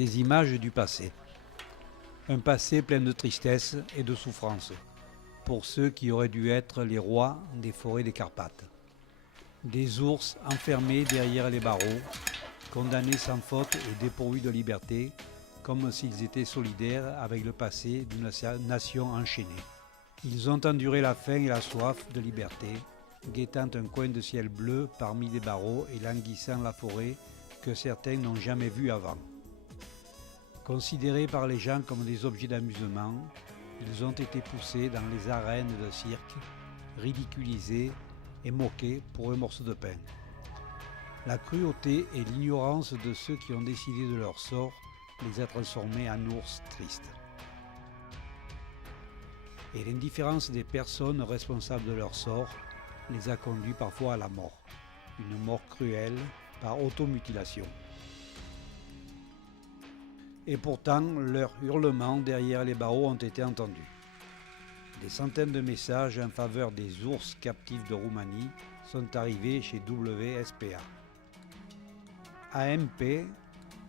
des images du passé. Un passé plein de tristesse et de souffrance, pour ceux qui auraient dû être les rois des forêts des Carpates. Des ours enfermés derrière les barreaux, condamnés sans faute et dépourvus de liberté, comme s'ils étaient solidaires avec le passé d'une nation enchaînée. Ils ont enduré la faim et la soif de liberté, guettant un coin de ciel bleu parmi les barreaux et languissant la forêt que certains n'ont jamais vue avant. Considérés par les gens comme des objets d'amusement, ils ont été poussés dans les arènes de cirque, ridiculisés et moqués pour un morceau de pain. La cruauté et l'ignorance de ceux qui ont décidé de leur sort les a transformés en ours tristes. Et l'indifférence des personnes responsables de leur sort les a conduits parfois à la mort, une mort cruelle par automutilation. Et pourtant, leurs hurlements derrière les barreaux ont été entendus. Des centaines de messages en faveur des ours captifs de Roumanie sont arrivés chez WSPA. AMP,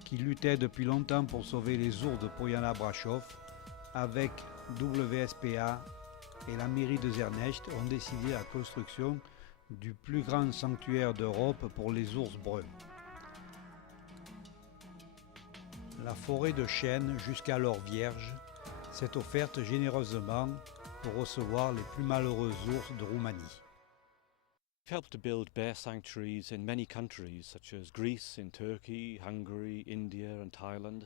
qui luttait depuis longtemps pour sauver les ours de Poiana Brasov, avec WSPA et la mairie de Zernest ont décidé la construction du plus grand sanctuaire d'Europe pour les ours bruns. La forêt de chênes, jusqu'alors vierge, s'est offerte généreusement pour recevoir les plus malheureux ours de Roumanie. We've helped to build bear sanctuaries in many countries, such as Greece, in Turkey, Hungary, India and Thailand.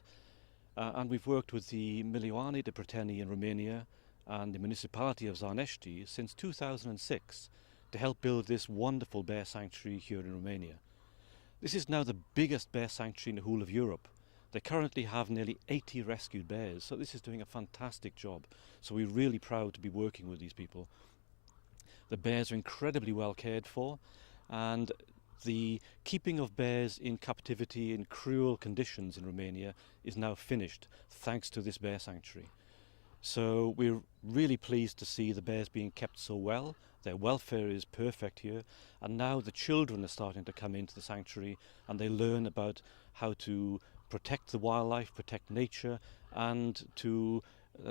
And we've worked with the Milioane de Preteni in Romania and the municipality of Zarnești since 2006 to help build this wonderful bear sanctuary here in Romania. This is now the biggest bear sanctuary in the whole of Europe. They currently have nearly 80 rescued bears, so this is doing a fantastic job. So we're really proud to be working with these people. The bears are incredibly well cared for, and the keeping of bears in captivity in cruel conditions in Romania is now finished, thanks to this bear sanctuary. So we're really pleased to see the bears being kept so well. Their welfare is perfect here, and now the children are starting to come into the sanctuary and they learn about how to protect the wildlife, protect nature, and to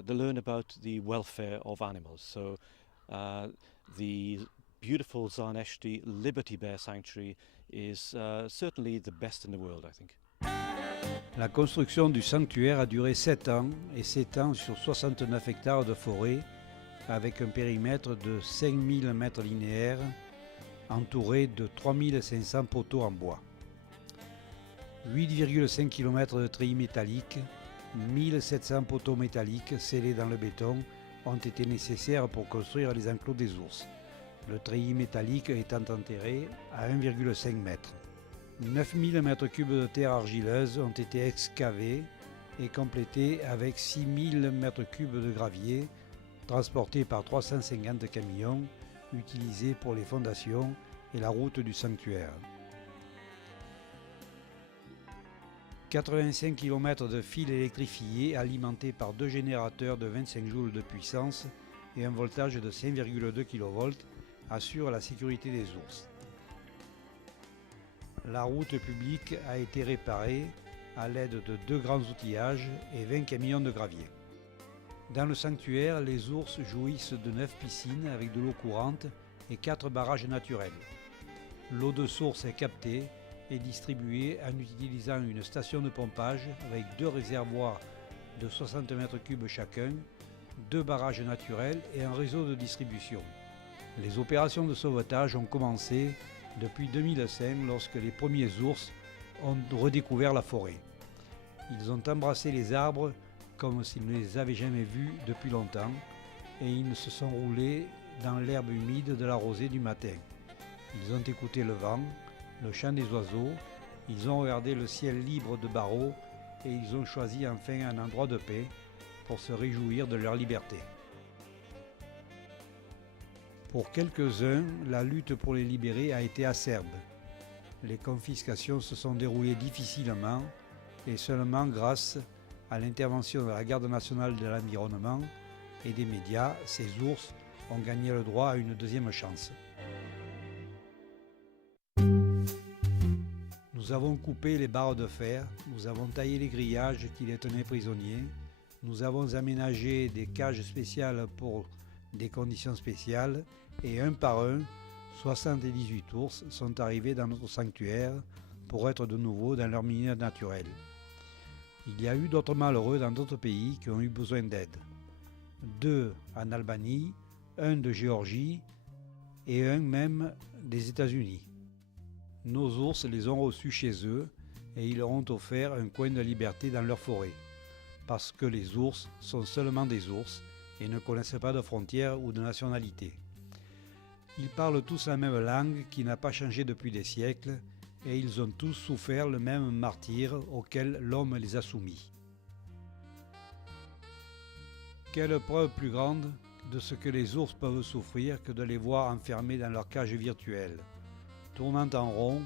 they learn about the welfare of animals. So the beautiful Zarnești Liberty Bear Sanctuary is certainly the best in the world, I think. La construction du sanctuaire a duré 7 ans et s'étend sur 69 hectares de forêt avec un périmètre de 5000 mètres linéaires entouré de 3500 poteaux en bois. 8,5 km de treillis métalliques, 1700 poteaux métalliques scellés dans le béton ont été nécessaires pour construire les enclos des ours, le treillis métallique étant enterré à 1,5 m. 9000 m3 de terre argileuse ont été excavés et complétés avec 6000 m3 de gravier transportés par 350 camions utilisés pour les fondations et la route du sanctuaire. 85 km de fils électrifiés alimentés par 2 générateurs de 25 joules de puissance et un voltage de 5,2 kV assurent la sécurité des ours. La route publique a été réparée à l'aide de 2 grands outillages et 20 camions de gravier. Dans le sanctuaire, les ours jouissent de 9 piscines avec de l'eau courante et 4 barrages naturels. L'eau de source est captée et distribuée en utilisant une station de pompage avec 2 réservoirs de 60 m3 chacun, 2 barrages naturels et un réseau de distribution. Les opérations de sauvetage ont commencé depuis 2005 lorsque les premiers ours ont redécouvert la forêt. Ils ont embrassé les arbres comme s'ils ne les avaient jamais vus depuis longtemps et ils se sont roulés dans l'herbe humide de la rosée du matin. Ils ont écouté le vent, le chant des oiseaux, ils ont regardé le ciel libre de barreaux et ils ont choisi enfin un endroit de paix pour se réjouir de leur liberté. Pour quelques-uns, la lutte pour les libérer a été acerbe. Les confiscations se sont déroulées difficilement et seulement grâce à l'intervention de la Garde nationale de l'environnement et des médias, ces ours ont gagné le droit à une deuxième chance. Nous Nous avons coupé les barres de fer, nous avons taillé les grillages qui les tenaient prisonniers, nous avons aménagé des cages spéciales pour des conditions spéciales et un par un, 78 ours sont arrivés dans notre sanctuaire pour être de nouveau dans leur milieu naturel. Il y a eu d'autres malheureux dans d'autres pays qui ont eu besoin d'aide. 2 en Albanie, 1 de Géorgie et 1 même des États-Unis. Nos ours les ont reçus chez eux et ils leur ont offert un coin de liberté dans leur forêt. Parce que les ours sont seulement des ours et ne connaissent pas de frontières ou de nationalité. Ils parlent tous la même langue qui n'a pas changé depuis des siècles et ils ont tous souffert le même martyre auquel l'homme les a soumis. Quelle preuve plus grande de ce que les ours peuvent souffrir que de les voir enfermés dans leur cage virtuelle, tournant en rond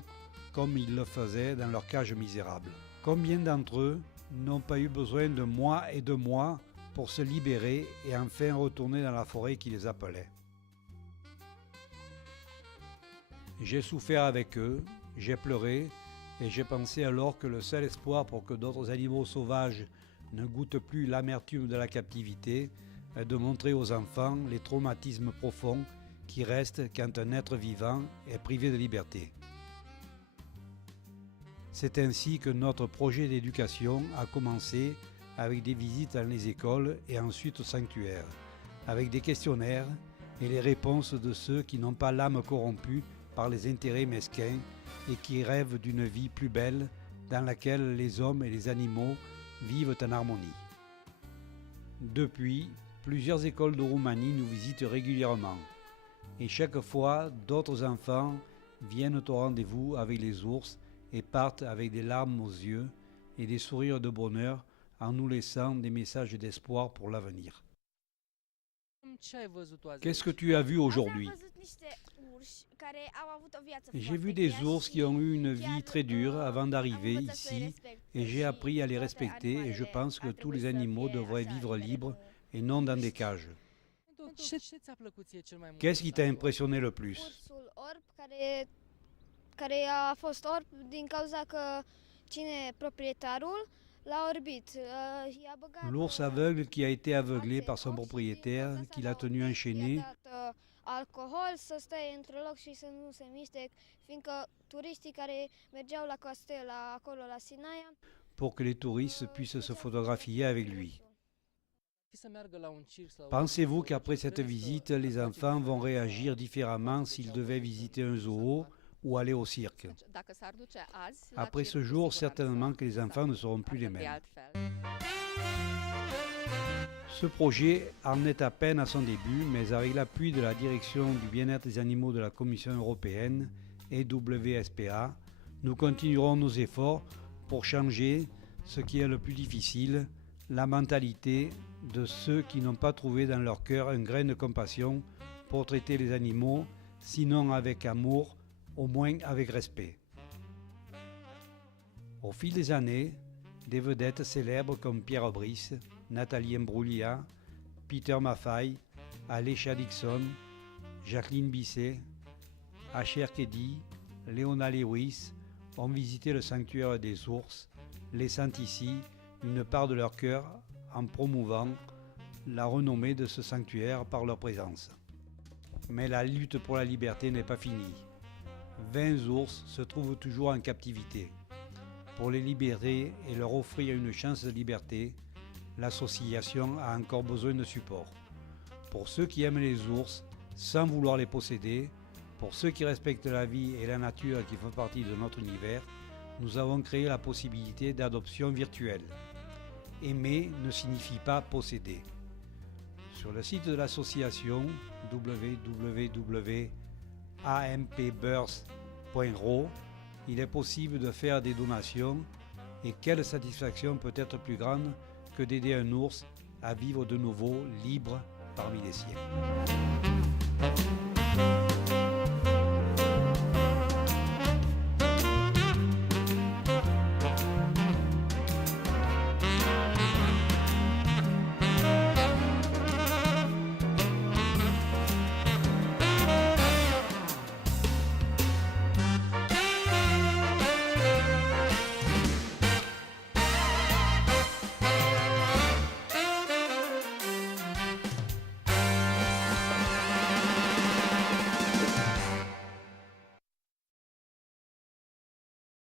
comme ils le faisaient dans leur cage misérable. Combien d'entre eux n'ont pas eu besoin de mois et de mois pour se libérer et enfin retourner dans la forêt qui les appelait. J'ai souffert avec eux, j'ai pleuré et j'ai pensé alors que le seul espoir pour que d'autres animaux sauvages ne goûtent plus l'amertume de la captivité est de montrer aux enfants les traumatismes profonds qui restent quand un être vivant est privé de liberté. C'est ainsi que notre projet d'éducation a commencé avec des visites dans les écoles et ensuite au sanctuaire, avec des questionnaires et les réponses de ceux qui n'ont pas l'âme corrompue par les intérêts mesquins et qui rêvent d'une vie plus belle dans laquelle les hommes et les animaux vivent en harmonie. Depuis, plusieurs écoles de Roumanie nous visitent régulièrement et chaque fois d'autres enfants viennent au rendez-vous avec les ours et partent avec des larmes aux yeux et des sourires de bonheur en nous laissant des messages d'espoir pour l'avenir. Qu'est-ce que tu as vu aujourd'hui? J'ai vu des ours qui ont eu une vie très dure avant d'arriver ici et j'ai appris à les respecter et je pense que tous les animaux devraient vivre libres et non dans des cages. Qu'est-ce qui t'a impressionné le plus? L'ours aveugle qui a été aveuglé par son propriétaire, qui l'a tenu enchaîné pour que les touristes puissent se photographier avec lui. Pensez-vous qu'après cette visite, les enfants vont réagir différemment s'ils devaient visiter un zoo ou aller au cirque? Après ce jour, certainement que les enfants ne seront plus les mêmes. Ce projet en est à peine à son début, mais avec l'appui de la Direction du bien-être des animaux de la Commission européenne et WSPA, nous continuerons nos efforts pour changer ce qui est le plus difficile, la mentalité de ceux qui n'ont pas trouvé dans leur cœur un grain de compassion pour traiter les animaux, sinon avec amour, au moins avec respect. Au fil des années, des vedettes célèbres comme Pierre Brice, Nathalie Imbruglia, Peter Maffay, Alessia Dixon, Jacqueline Bisset, Asher Keddy, Leona Lewis ont visité le sanctuaire des ours, laissant ici une part de leur cœur en promouvant la renommée de ce sanctuaire par leur présence. Mais la lutte pour la liberté n'est pas finie. 20 ours se trouvent toujours en captivité. Pour les libérer et leur offrir une chance de liberté, l'association a encore besoin de support. Pour ceux qui aiment les ours, sans vouloir les posséder, pour ceux qui respectent la vie et la nature qui font partie de notre univers, nous avons créé la possibilité d'adoption virtuelle. Aimer ne signifie pas posséder. Sur le site de l'association www.ampbirth.ro, il est possible de faire des donations et quelle satisfaction peut être plus grande que d'aider un ours à vivre de nouveau libre parmi les siens.